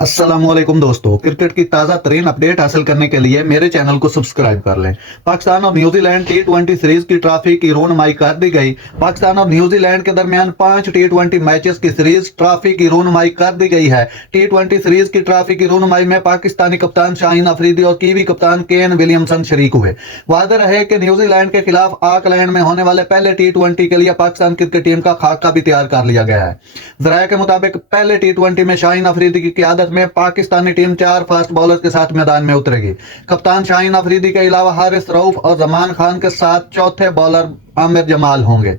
अस्सलामुअलैकुम दोस्तों, क्रिकेट की ताज़ा तरीन अपडेट हासिल करने के लिए मेरे चैनल को सब्सक्राइब कर लें। पाकिस्तान और न्यूजीलैंड टी20 सीरीज की ट्रॉफी की रोनमाई कर दी गई। पाकिस्तान और न्यूजीलैंड के दरमियान 5 टी20 मैचेस की सीरीज ट्रॉफी की रोनमाई कर दी गई है। टी20 सीरीज की ट्रॉफी की रोनमाई में पाकिस्तानी कप्तान शाहीन अफरीदी और कीवी कप्तान केन विलियमसन शरीक हुए। वादे रहे कि न्यूजीलैंड के खिलाफ ऑकलैंड में होने वाले पहले टी20 के लिए पाकिस्तान क्रिकेट टीम का खाका भी तैयार कर लिया गया है। जराये के मुताबिक पहले टी20 में शाहीन अफरीदी की क़यादत में पाकिस्तानी टीम 4 फास्ट बॉलर्स के साथ मैदान में उतरेगी। कप्तान शाहीन अफरीदी के अलावा हारिस रऊफ और जमान खान के साथ चौथे बॉलर आमिर जमाल होंगे।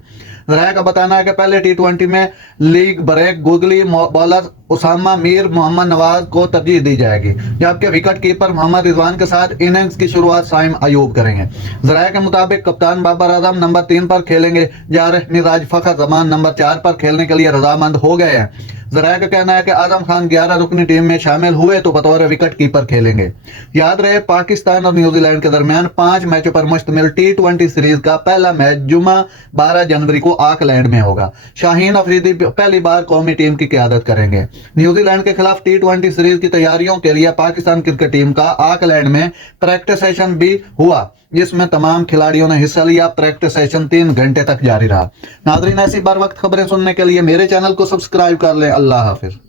जराये का बताना है कि पहले टी20 में league break googly bowler Usama Mir Mohammad Nawaz को तरजीह दी जाएगी, जबकि विकेट कीपर मोहम्मद रिजवान के साथ इनिंग्स की शुरुआत साइम अयूब करेंगे। जराये के मुताबिक कप्तान बाबर आजम नंबर 3 पर खेलेंगे, जबकि मिराज फखर जमान नंबर 4 पर खेलने के लिए रजामंद हो गए हैं। जराये का कहना है कि आजम खान 11 रुकनी टीम में शामिल हुए तो बतौर विकेट कीपर खेलेंगे। याद रहे, पाकिस्तान और न्यूजीलैंड के दरमियान 5 मैचों पर मुश्तमिल टी20 सीरीज का पहला मैच जुमा 12 जनवरी को ऑकलैंड में होगा। शाहीन अफरीदी पहली बार कौमी टीम की क़यादत करेंगे। न्यूजीलैंड के खिलाफ टी20 सीरीज की तैयारियों के लिए पाकिस्तान क्रिकेट टीम का ऑकलैंड में प्रैक्टिस सेशन भी हुआ, जिसमें तमाम खिलाड़ियों ने हिस्सा लिया। प्रैक्टिस सेशन 3 घंटे तक जारी रहा। नाज़रीन, ऐसी बार वक्त खबरें सुनने के लिए मेरे चैनल को सब्सक्राइब कर लें। अल्लाह हाफिज।